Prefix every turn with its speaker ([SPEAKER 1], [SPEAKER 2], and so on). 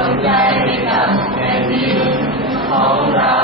[SPEAKER 1] ดวงใจกับแผ่นดินของเรา